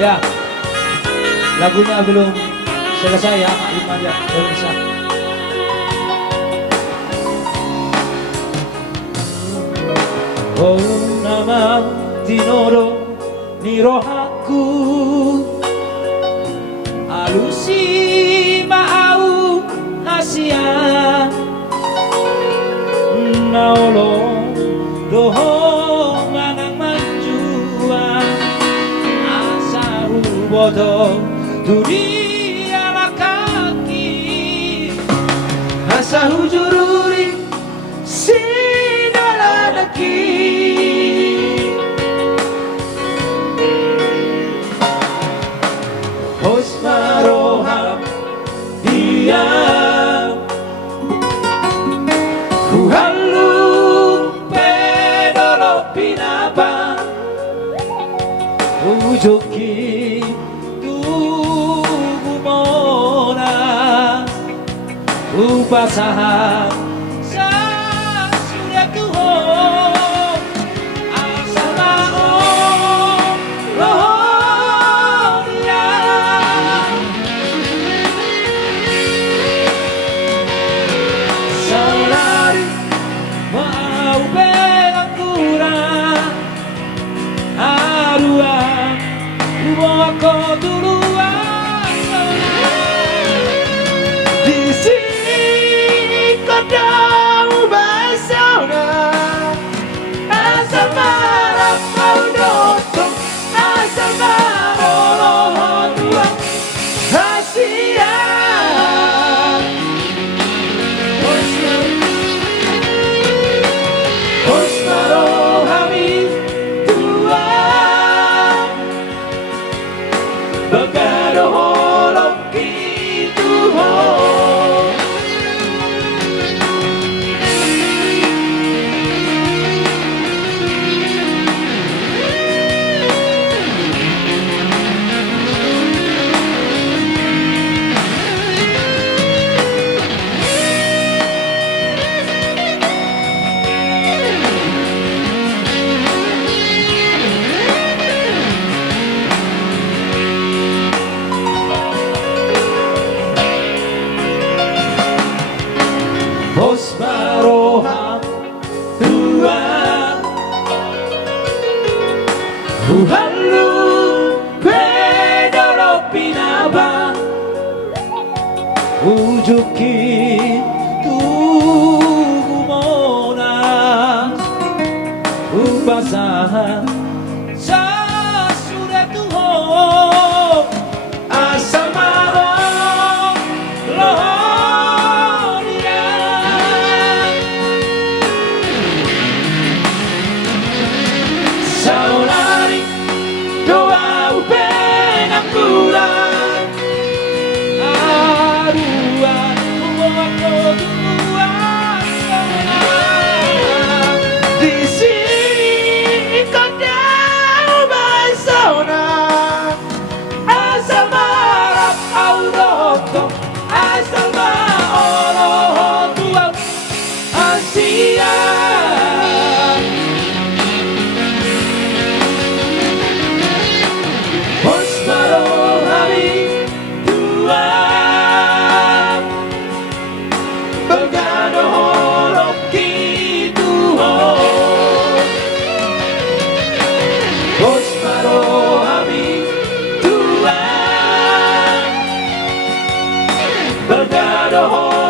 Ya, lagunya belum selesai ya, maklum aja pemirsa. Oh nama tinoro nirohaku alusi mau hasia naolo doho manang manjua asaru bodo dunia makaki asaru jururi sinaladaki Hosmaroham dia Kuhalu pedolo pinapa Ujoki tugu mona Upasahan sa surya kuho Asama o rohonia Saudari mau belang kurang Aruan Ubo ako duluan Di sini kau tahu bersama Asal marah kau dotong Asal marah tuang Hasian Hosmaro hamid tuang Bagado holong kitu ho Hosmaroham tuang Uhalu pedolo pinaba Ujuki tugu mona Upasahan sa surya tuho Asal marah lohonia Saudari doa upenang kurang Aruan uwako duluan Di sini kau tahu bersona Asal marah kau dotong Asal marah tuang Asia Hosmaro hamid tuang Bagado holong kitu ho Hosmaro hamid tuang Bagado holong